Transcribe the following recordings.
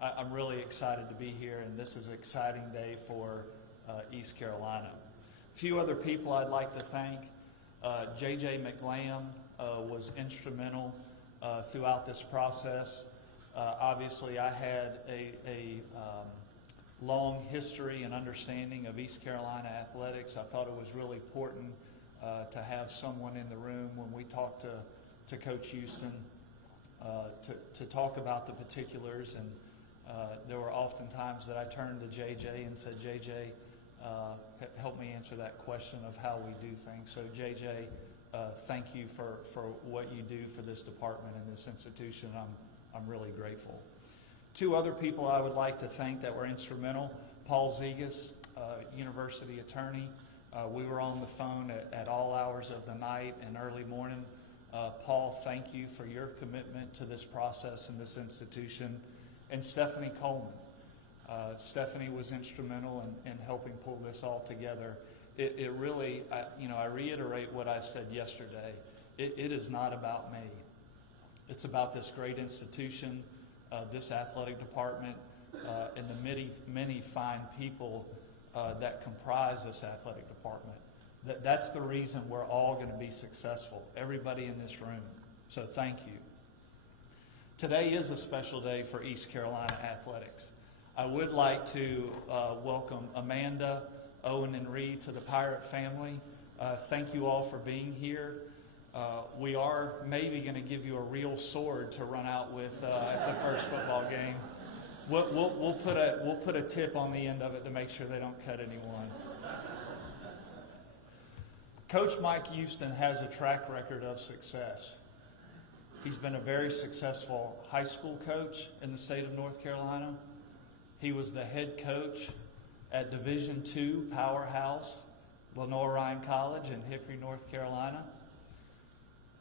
I'm really excited to be here, and this is an exciting day for East Carolina. A few other people I'd like to thank. J.J. McLam was instrumental throughout this process. Obviously, I had a long history and understanding of East Carolina athletics. I thought it was really important to have someone in the room when we talked to Coach Houston to talk about the particulars. And there were often times that I turned to JJ and said, JJ, help me answer that question of how we do things. So JJ, thank you for what you do for this department and this institution. I'm really grateful. Two other people I would like to thank that were instrumental. Paul Zegas, university attorney. We were on the phone at all hours of the night and early morning. Paul, thank you for your commitment to this process and this institution. And Stephanie Coleman. Stephanie was instrumental in helping pull this all together. It really, I reiterate what I said yesterday. It is not about me. It's about this great institution, this athletic department, and the many fine people that comprise this athletic department. That's the reason we're all going to be successful, everybody in this room. So thank you. Today is a special day for East Carolina athletics. I would like to welcome Amanda, Owen, and Reed to the Pirate family. Thank you all for being here. We are maybe going to give you a real sword to run out with at the first football game. We'll put a tip on the end of it to make sure they don't cut anyone. Coach Mike Houston has a track record of success. He's been a very successful high school coach in the state of North Carolina. He was the head coach at Division II powerhouse, Lenoir-Rhyne College in Hickory, North Carolina.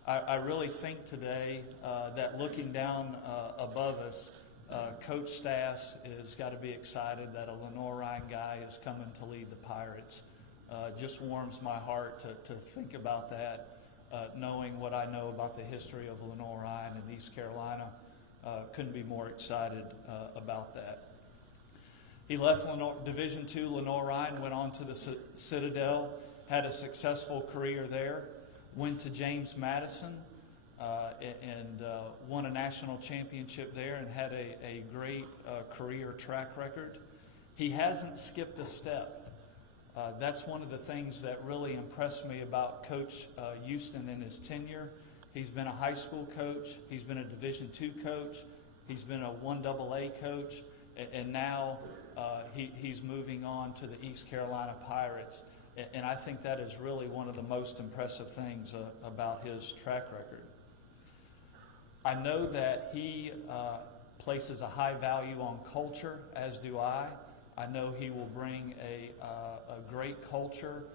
I really think today that looking down above us, Coach Stass has got to be excited that a Lenoir-Rhyne guy is coming to lead the Pirates. Just warms my heart to think about that, knowing what I know about the history of Lenoir-Rhyne and East Carolina. Couldn't be more excited about that. He left Division II Lenoir-Rhyne, went on to the Citadel, had a successful career there, went to James Madison and won a national championship there and had a great career track record. He hasn't skipped a step. That's one of the things that really impressed me about Coach Houston in his tenure. He's been a high school coach. He's been a Division II coach. He's been a 1AA coach. And now he's moving on to the East Carolina Pirates. And I think that is really one of the most impressive things about his track record. I know that he places a high value on culture, as do I. I know he will bring a great culture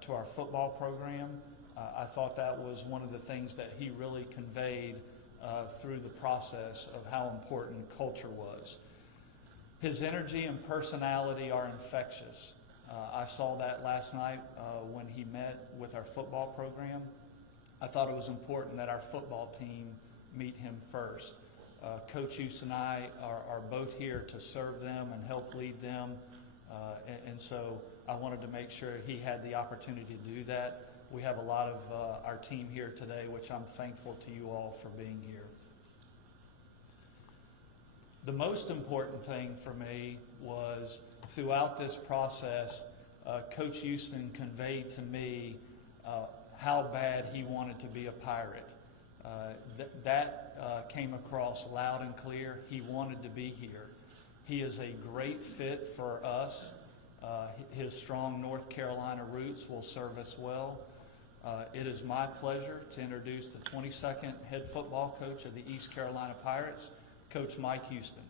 to our football program. I thought that was one of the things that he really conveyed through the process of how important culture was. His energy and personality are infectious. I saw that last night when he met with our football program. I thought it was important that our football team meet him first. Coach Hughes and I are both here to serve them and help lead them. And so I wanted to make sure he had the opportunity to do that. We have a lot of our team here today, which I'm thankful to you all for being here. The most important thing for me was throughout this process, Coach Houston conveyed to me how bad he wanted to be a Pirate. That came across loud and clear. He wanted to be here. He is a great fit for us. His strong North Carolina roots will serve us well. It is my pleasure to introduce the 22nd head football coach of the East Carolina Pirates, Coach Mike Houston.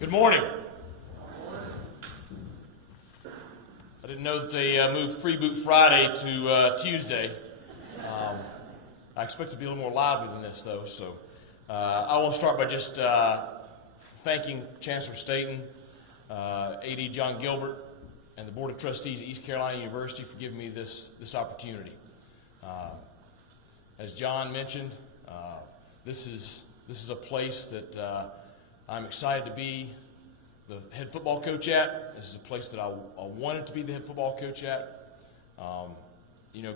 Good morning. I didn't know that they moved Free Boot Friday to Tuesday. I expect to be a little more lively than this, though. So I want to start by just thanking Chancellor Staten, AD John Gilbert, and the Board of Trustees at East Carolina University for giving me this opportunity. As John mentioned, this is a place that I'm excited to be the head football coach at. This is a place that I wanted to be the head football coach at.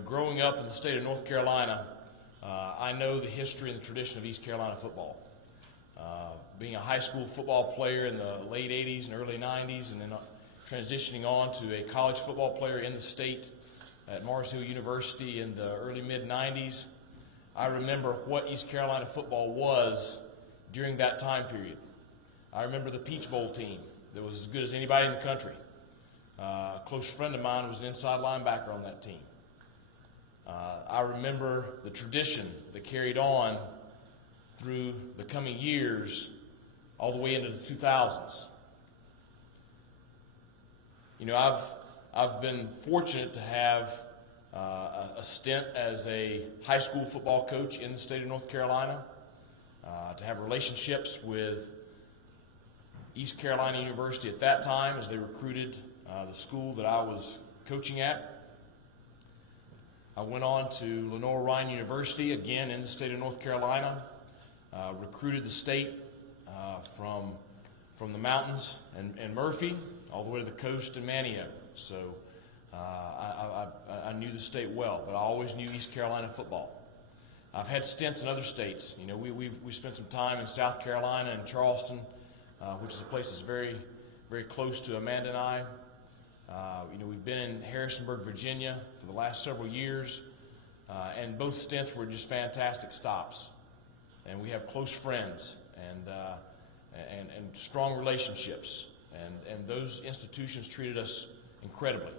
Growing up in the state of North Carolina, I know the history and the tradition of East Carolina football. Being a high school football player in the late 80s and early 90s, and then transitioning on to a college football player in the state at Mars Hill University in the early mid-90s, I remember what East Carolina football was during that time period. I remember the Peach Bowl team that was as good as anybody in the country. A close friend of mine was an inside linebacker on that team. I remember the tradition that carried on through the coming years all the way into the 2000s. I've been fortunate to have a stint as a high school football coach in the state of North Carolina, to have relationships with East Carolina University at that time as they recruited the school that I was coaching at. I went on to Lenore Ryan University, again in the state of North Carolina, recruited the state from the mountains and Murphy all the way to the coast and Manio. So I knew the state well, but I always knew East Carolina football. I've had stints in other states. We spent some time in South Carolina and Charleston, which is a place that's very, very close to Amanda and I. We've been in Harrisonburg, Virginia for the last several years, and both stints were just fantastic stops. And we have close friends and strong relationships, and those institutions treated us incredibly.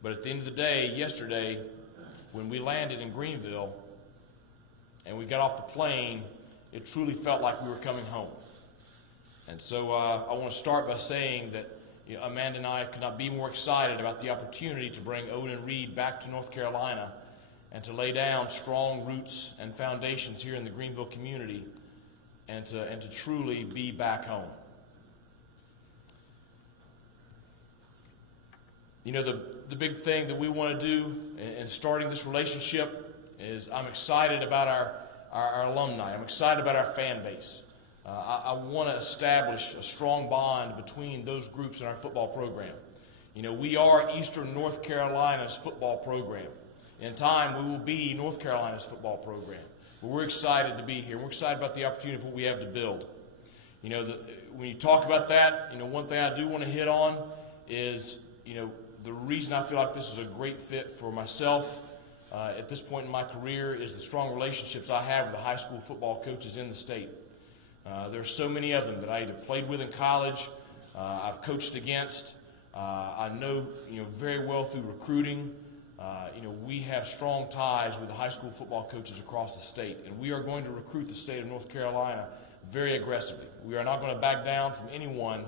But at the end of the day, yesterday, when we landed in Greenville and we got off the plane, it truly felt like we were coming home. And so I want to start by saying that Amanda and I could not be more excited about the opportunity to bring Owen and Reed back to North Carolina and to lay down strong roots and foundations here in the Greenville community and to truly be back home. The big thing that we want to do in starting this relationship is I'm excited about our alumni. I'm excited about our fan base. I want to establish a strong bond between those groups in our football program. We are Eastern North Carolina's football program. In time, we will be North Carolina's football program. But we're excited to be here. We're excited about the opportunity of what we have to build. When you talk about that, one thing I do want to hit on is, the reason I feel like this is a great fit for myself at this point in my career is the strong relationships I have with the high school football coaches in the state. There are so many of them that I either played with in college, I've coached against, I know very well through recruiting. We have strong ties with the high school football coaches across the state, and we are going to recruit the state of North Carolina very aggressively. We are not going to back down from anyone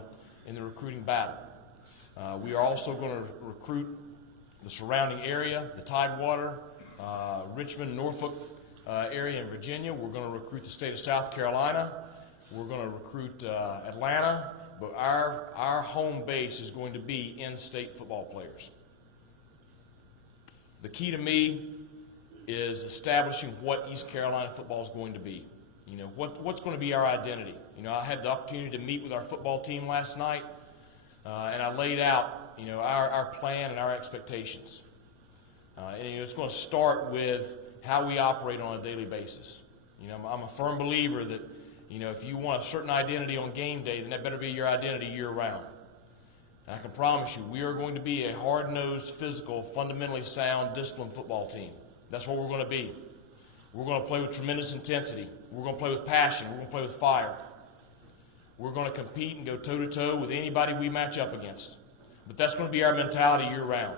in the recruiting battle. We are also going to recruit the surrounding area, the Tidewater, Richmond, Norfolk area in Virginia. We're going to recruit the state of South Carolina. We're going to recruit Atlanta, but our home base is going to be in-state football players. The key to me is establishing what East Carolina football is going to be. What's going to be our identity. I had the opportunity to meet with our football team last night, and I laid out our plan and our expectations. And it's going to start with how we operate on a daily basis. I'm a firm believer that if you want a certain identity on game day, then that better be your identity year-round. And I can promise you, we are going to be a hard-nosed, physical, fundamentally sound, disciplined football team. That's what we're going to be. We're going to play with tremendous intensity. We're going to play with passion. We're going to play with fire. We're going to compete and go toe-to-toe with anybody we match up against. But that's going to be our mentality year-round.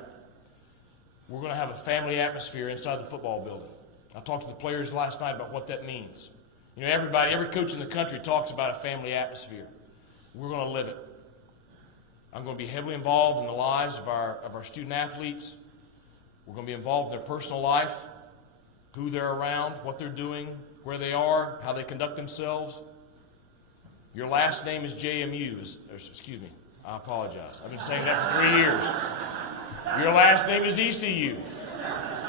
We're going to have a family atmosphere inside the football building. I talked to the players last night about what that means. Every coach in the country talks about a family atmosphere. we're going to live it. I'm going to be heavily involved in the lives of our student athletes. We're going to be involved in their personal life, who they're around, what they're doing, where they are, how they conduct themselves. Your last name is JMU. Excuse me, I apologize. I've been saying that for 3 years. Your last name is ECU.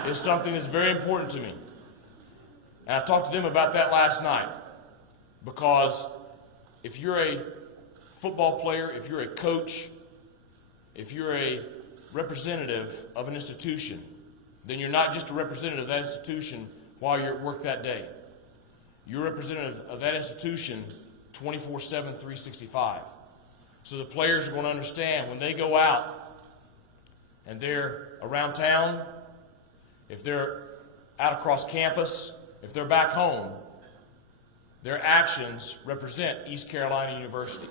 It's something that's very important to me. And I talked to them about that last night, because if you're a football player, if you're a coach, if you're a representative of an institution, then you're not just a representative of that institution while you're at work that day. You're a representative of that institution 24/7, 365. So the players are going to understand when they go out and they're around town, if they're out across campus, if they're back home, their actions represent East Carolina University.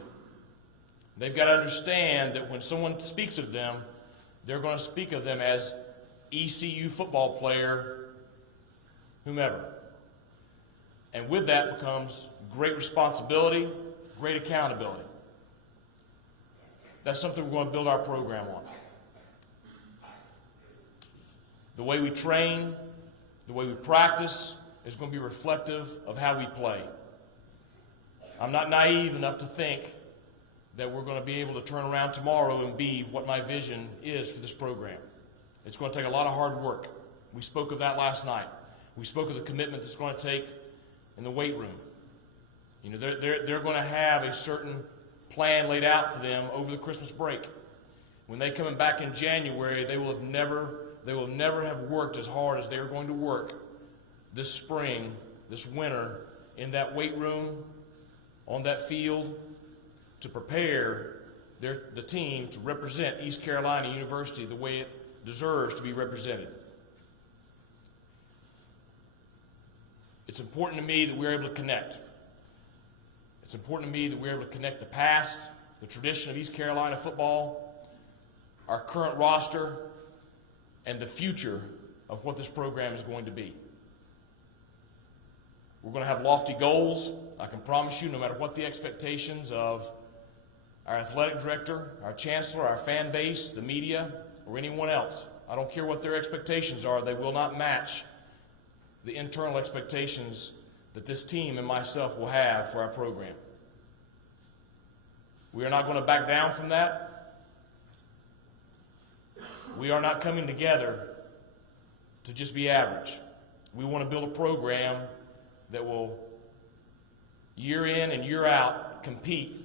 They've got to understand that when someone speaks of them, they're going to speak of them as ECU football player, whomever. And with that comes great responsibility, great accountability. That's something we're going to build our program on. The way we train, the way we practice is going to be reflective of how we play. I'm not naive enough to think that we're going to be able to turn around tomorrow and be what my vision is for this program. It's going to take a lot of hard work. We spoke of that last night. We spoke of the commitment that's going to take in the weight room. You know, they're going to have a certain plan laid out for them over the Christmas break. When they come back in January, they will never have worked as hard as they are going to work this spring, this winter, in that weight room, on that field, to prepare the team to represent East Carolina University the way it deserves to be represented. It's important to me that we're able to connect. It's important to me that we're able to connect the past, the tradition of East Carolina football, our current roster, and the future of what this program is going to be. We're going to have lofty goals. I can promise you, no matter what the expectations of our athletic director, our chancellor, our fan base, the media, or anyone else, I don't care what their expectations are, they will not match the internal expectations that this team and myself will have for our program. We are not going to back down from that. We are not coming together to just be average. We want to build a program that will, year in and year out, compete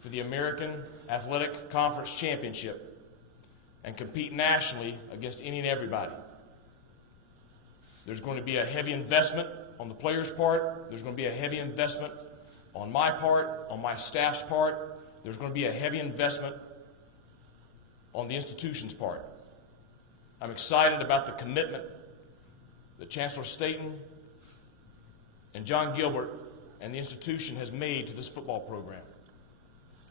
for the American Athletic Conference Championship and compete nationally against any and everybody. There's going to be a heavy investment on the players' part. There's going to be a heavy investment on my part, on my staff's part. There's going to be a heavy investment on the institution's part. I'm excited about the commitment that Chancellor Staten and John Gilbert and the institution has made to this football program.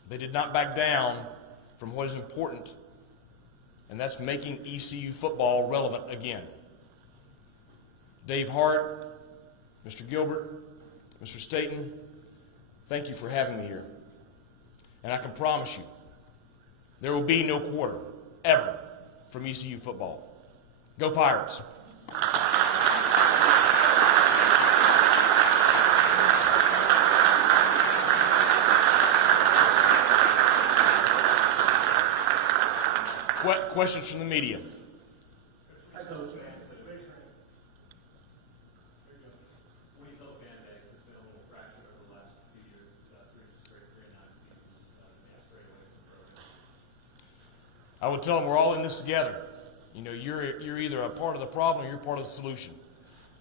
They did not back down from what is important, and that's making ECU football relevant again. Dave Hart, Mr. Gilbert, Mr. Staten, thank you for having me here. And I can promise you, there will be no quarter, ever, from ECU football. Go Pirates! Questions from the media? Hi, Coach. What do you feel fan base has been a little fractured over the last few years, 3 straight 9 seasons, straight away from the program? I would tell them we're all in this together. You know, you're either a part of the problem or you're part of the solution.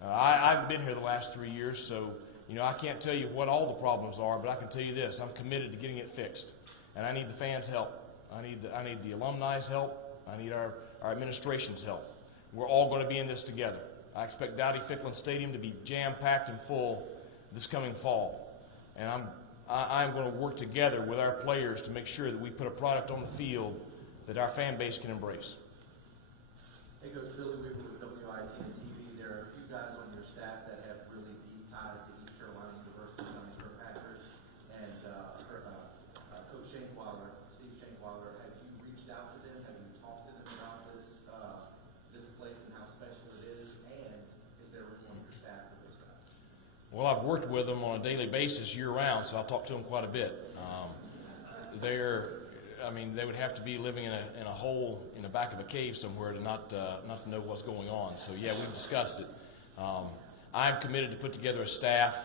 I haven't been here the last 3 years, so you know I can't tell you what all the problems are, but I can tell you this: I'm committed to getting it fixed, and I need the fans' help. I need the alumni's help. I need our administration's help. We're all going to be in this together. I expect Dowdy-Ficklin Stadium to be jam-packed and full this coming fall, and I'm going to work together with our players to make sure that we put a product on the field that our fan base can embrace. Hey, Coach Billy Wigley with WNCT-TV. There are a few guys on your staff that have really deep ties to East Carolina University. Coach Well, I've worked with them on a daily basis year-round, so I'll talk to them quite a bit. They would have to be living in a hole in the back of a cave somewhere to not to know what's going on. So yeah, we've discussed it. I'm committed to put together a staff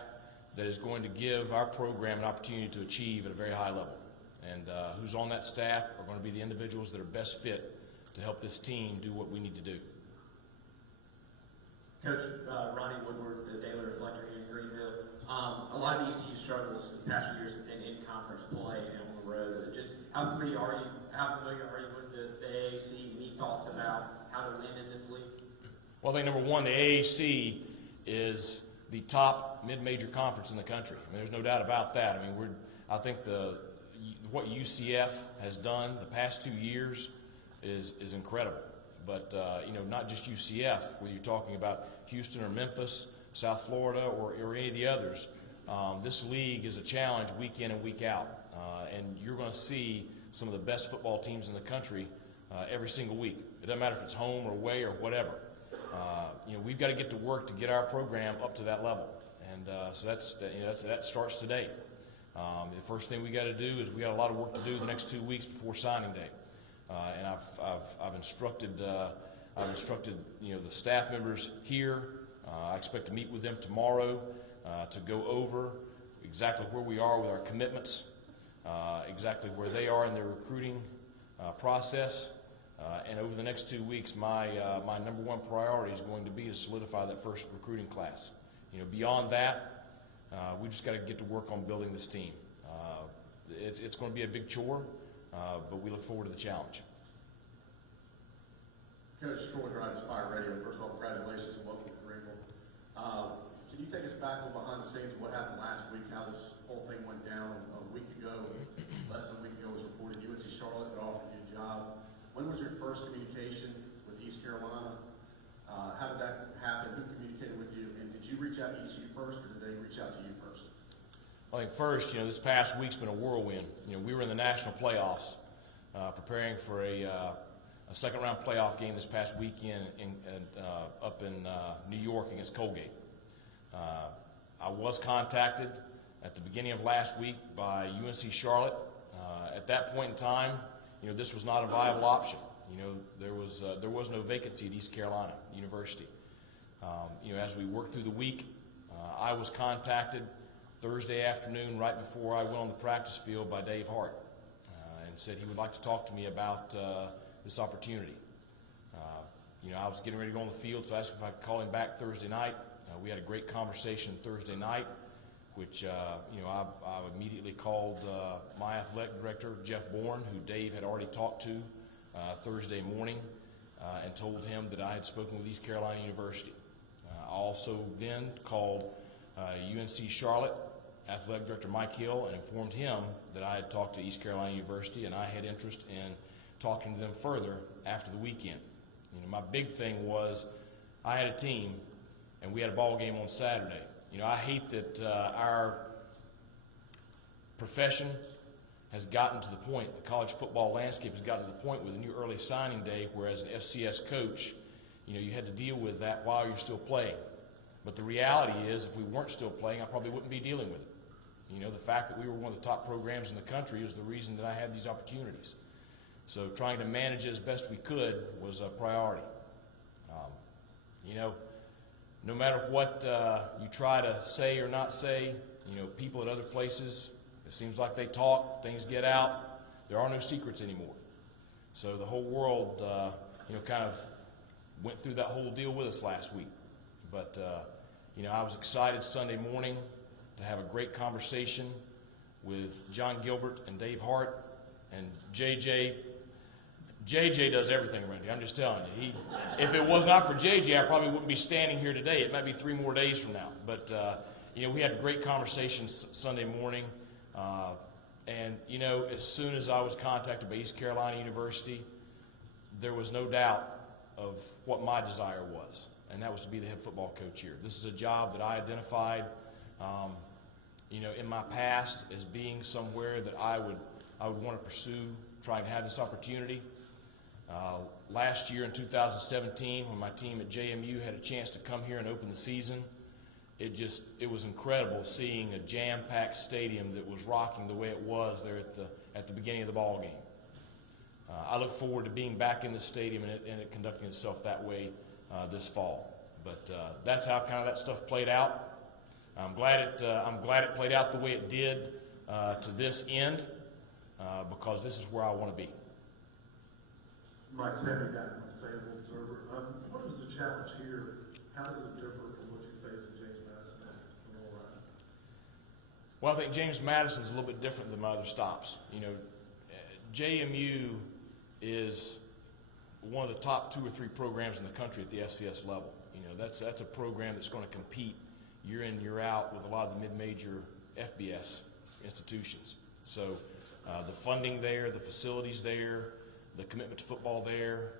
that is going to give our program an opportunity to achieve at a very high level. And who's on that staff are going to be the individuals that are best fit to help this team do what we need to do. Coach, Ronnie Woodward, the Daily Reflector here in Greenville. A lot of ECU struggles the past few years have been in conference play and on the road. Just how familiar are you with the AAC? Any thoughts about how to win in this league? Well, I think number one, the AAC is the top mid-major conference in the country. I mean, there's no doubt about that. I mean, I think what UCF has done the past 2 years is incredible. But not just UCF, whether you're talking about Houston or Memphis, South Florida, or any of the others, this league is a challenge week in and week out. And you're going to see some of the best football teams in the country every single week. It doesn't matter if it's home or away or whatever. We've got to get to work to get our program up to that level. And so that starts today. The first thing we got to do is we got a lot of work to do the next 2 weeks before signing day. And I've instructed the staff members here. I expect to meet with them tomorrow to go over exactly where we are with our commitments, exactly where they are in their recruiting process. And over the next 2 weeks, my number one priority is going to be to solidify that first recruiting class. Beyond that, we just got to get to work on building this team. It's going to be a big chore, but we look forward to the challenge. Coach, Troy Drives Fire Radio. First of all, congratulations and welcome to Greenville. Can you take us back on behind the scenes of what happened last week, how this whole thing went down a week ago? Less than a week ago was reported UNC Charlotte had offered you a job. When was your first communication with East Carolina? How did that happen? Who communicated with you? And did you reach out to ECU first, or did they reach out to you first? I think first, this past week's been a whirlwind. We were in the national playoffs, preparing for a second-round playoff game this past weekend up in New York against Colgate. I was contacted at the beginning of last week by UNC Charlotte. At that point in time, this was not a viable option. There was no vacancy at East Carolina University. As we worked through the week, I was contacted Thursday afternoon right before I went on the practice field by Dave Hart and said he would like to talk to me about this opportunity. I was getting ready to go on the field, so I asked if I could call him back Thursday night. We had a great conversation Thursday night, which I immediately called my athletic director, Jeff Bourne, who Dave had already talked to Thursday morning, and told him that I had spoken with East Carolina University. I also then called UNC Charlotte athletic director Mike Hill and informed him that I had talked to East Carolina University and I had interest in talking to them further after the weekend. My big thing was I had a team and we had a ball game on Saturday. I hate that our profession has gotten to the point, the college football landscape has gotten to the point with a new early signing day, whereas an FCS coach, you had to deal with that while you're still playing. But the reality is, if we weren't still playing, I probably wouldn't be dealing with it. The fact that we were one of the top programs in the country is the reason that I had these opportunities. So trying to manage it as best we could was a priority. No matter what you try to say or not say, people at other places, it seems like they talk, things get out. There are no secrets anymore. So the whole world, kind of went through that whole deal with us last week. But, I was excited Sunday morning to have a great conversation with John Gilbert and Dave Hart and JJ. JJ does everything around here. I'm just telling you. If it was not for JJ, I probably wouldn't be standing here today. It might be 3 more days from now. But, we had a great conversation Sunday morning. And as soon as I was contacted by East Carolina University, there was no doubt of what my desire was, and that was to be the head football coach here. This is a job that I identified, in my past as being somewhere that I would want to pursue, trying to have this opportunity. Last year in 2017, when my team at JMU had a chance to come here and open the season, it was incredible seeing a jam-packed stadium that was rocking the way it was there at the beginning of the ball game. I look forward to being back in the stadium and it conducting itself that way this fall. But that's how kind of that stuff played out. I'm glad it played out the way it did to this end because this is where I want to be. Mike Sammy, Captain, Favorable Observer. What is the challenge here? How does it differ from what you face at James Madison and all right? Well, I think James Madison's a little bit different than my other stops. You know, JMU is one of the top 2 or 3 programs in the country at the FCS level. You know, that's a program that's going to compete year in, year out with a lot of the mid-major FBS institutions. So the funding there, the facilities there, the commitment to football there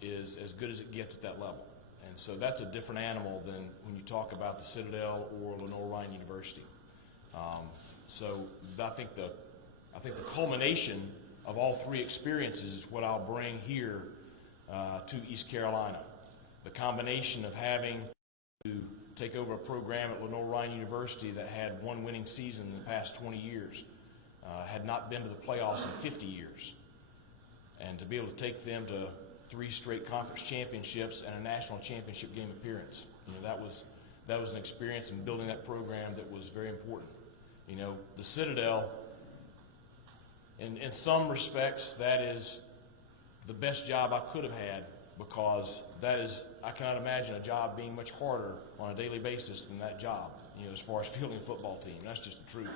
is as good as it gets at that level. And so that's a different animal than when you talk about the Citadel or Lenore-Ryan University. So I think the culmination of all 3 experiences is what I'll bring here to East Carolina. The combination of having to take over a program at Lenore-Ryan University that had 1 winning season in the past 20 years, had not been to the playoffs in 50 years, and to be able to take them to 3 straight conference championships and a national championship game appearance. You know, that was an experience in building that program that was very important. You know, the Citadel, in some respects, that is the best job I could have had, because I cannot imagine a job being much harder on a daily basis than that job, you know, as far as fielding a football team. That's just the truth.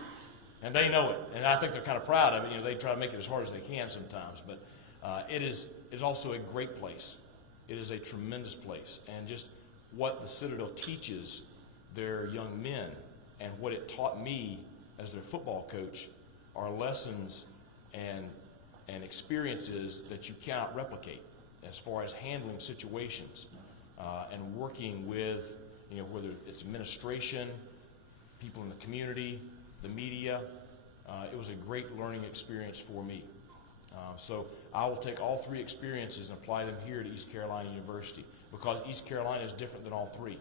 And they know it, and I think they're kind of proud of it. You know, they try to make it as hard as they can sometimes, but it is also a great place. It is a tremendous place, and just what the Citadel teaches their young men and what it taught me as their football coach are lessons and experiences that you cannot replicate as far as handling situations and working with, you know, whether it's administration, people in the community, the media. It was a great learning experience for me. So I will take all 3 experiences and apply them here at East Carolina University, because East Carolina is different than all 3.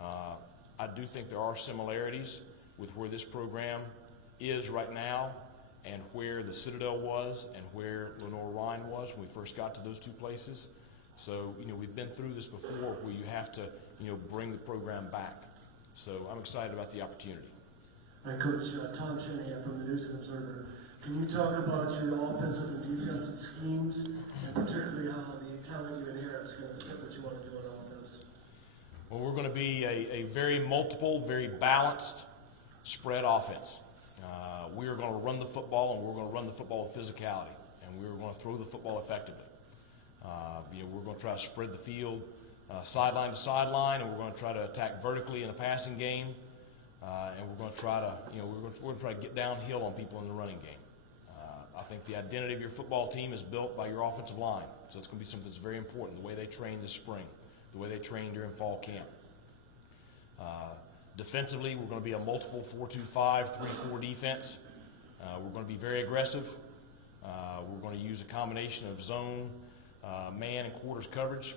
I do think there are similarities with where this program is right now and where the Citadel was and where Lenore-Ryan was when we first got to those 2 places. So, you know, we've been through this before where you have to, you know, bring the program back. So I'm excited about the opportunity. Hi, Coach. Tom Shanahan from the News and Observer. Can you talk about your offensive and defensive schemes, and particularly how the talent you inherit is going to fit what you want to do on offense? Well, we're going to be a very multiple, very balanced spread offense. We are going to run the football, and we're going to run the football with physicality, and we're going to throw the football effectively. You know, we're going to try to spread the field sideline to sideline, and we're going to try to attack vertically in the passing game, and we're going to try to, you know, we're going to try to get downhill on people in the running game. I think the identity of your football team is built by your offensive line, so it's going to be something that's very important, the way they train this spring, the way they train during fall camp. Defensively, we're going to be a multiple 4-2-5, 3-4 defense. We're going to be very aggressive. We're going to use a combination of zone, man, and quarters coverage,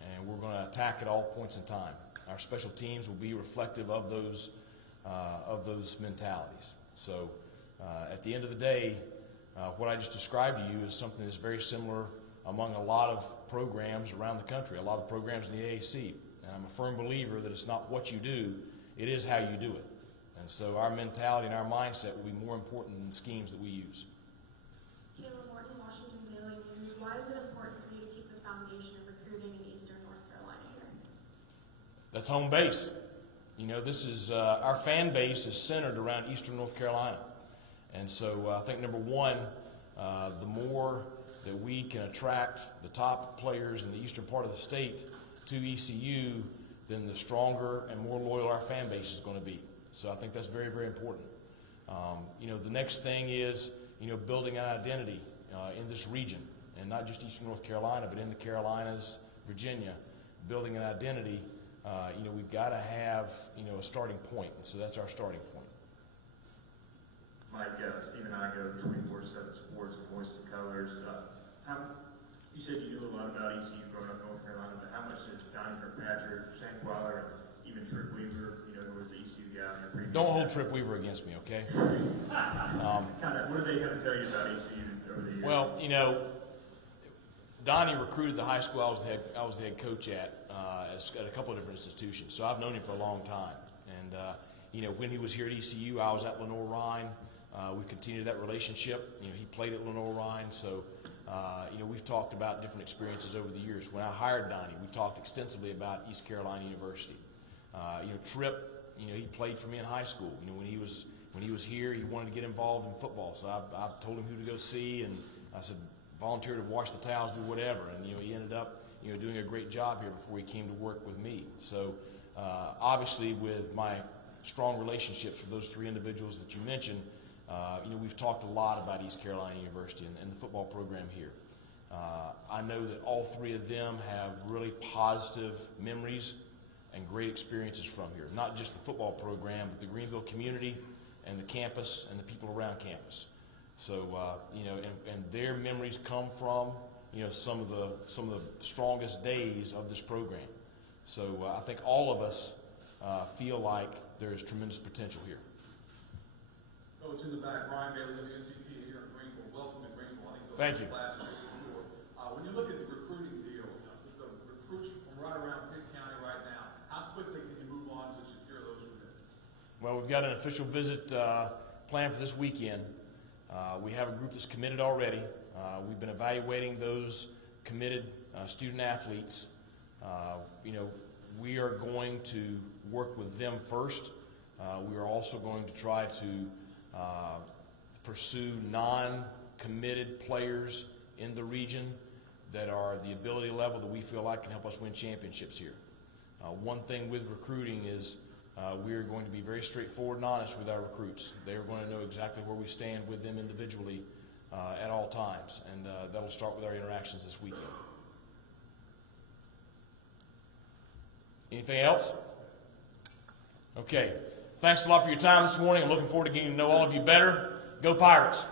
and we're going to attack at all points in time. Our special teams will be reflective of those mentalities. So at the end of the day, what I just described to you is something that's very similar among a lot of programs around the country, a lot of programs in the AAC. And I'm a firm believer that it's not what you do, it is how you do it. And so our mentality and our mindset will be more important than the schemes that we use. Caleb Morton, Washington Daily News. Why is it important for you to keep the foundation of recruiting in Eastern North Carolina here? That's home base. You know, this is our fan base is centered around Eastern North Carolina. And so I think, number one, the more that we can attract the top players in the eastern part of the state to ECU, then the stronger and more loyal our fan base is going to be. So I think that's very, very important. You know, the next thing is, you know, building an identity in this region, and not just Eastern North Carolina, but in the Carolinas, Virginia, building an identity. You know, we've got to have, you know, a starting point, and so that's our starting point. Mike, Steve and I go 24/7 Sports, Voice of Colors. You said you knew a lot about ECU growing up in North Carolina, but how much did Donnie Kirkpatrick, Shank Weiler, even Trick Williams don't hold Trip Weaver against me, okay? Kind of, what are they going to tell you about ECU over the years? Well, you know, Donnie recruited the high school I was the head coach at a couple of different institutions, so I've known him for a long time. And you know, when he was here at ECU, I was at Lenore-Rhine. We continued that relationship. You know, he played at Lenore-Rhine, so you know, we've talked about different experiences over the years. When I hired Donnie, we talked extensively about East Carolina University. You know, Trip, you know, he played for me in high school. You know, when he was here, he wanted to get involved in football, so I told him who to go see, and I said, volunteer to wash the towels, do whatever. And you know, he ended up, you know, doing a great job here before he came to work with me. So obviously, with my strong relationships with those three individuals that you mentioned, you know, we've talked a lot about East Carolina University and the football program here. I know that all three of them have really positive memories and great experiences from here. Not just the football program, but the Greenville community and the campus and the people around campus. So you know, and their memories come from, you know, some of the strongest days of this program. So I think all of us feel like there is tremendous potential here. Coach, in the back, Brian Bailey, WNCT here in Greenville. Welcome to Greenville. I think Thank you. When you look at the recruiting deal, the recruits from right around Pitt County right now, how quickly can you move on to secure those commitments? Well, we've got an official visit planned for this weekend. We have a group that's committed already. We've been evaluating those committed student athletes. You know, we are going to work with them first. We are also going to try to pursue non-committed players in the region that are the ability level that we feel like can help us win championships here. One thing with recruiting is we are going to be very straightforward and honest with our recruits. They are going to know exactly where we stand with them individually at all times, and that'll start with our interactions this weekend. Anything else? Okay. Thanks a lot for your time this morning. I'm looking forward to getting to know all of you better. Go Pirates!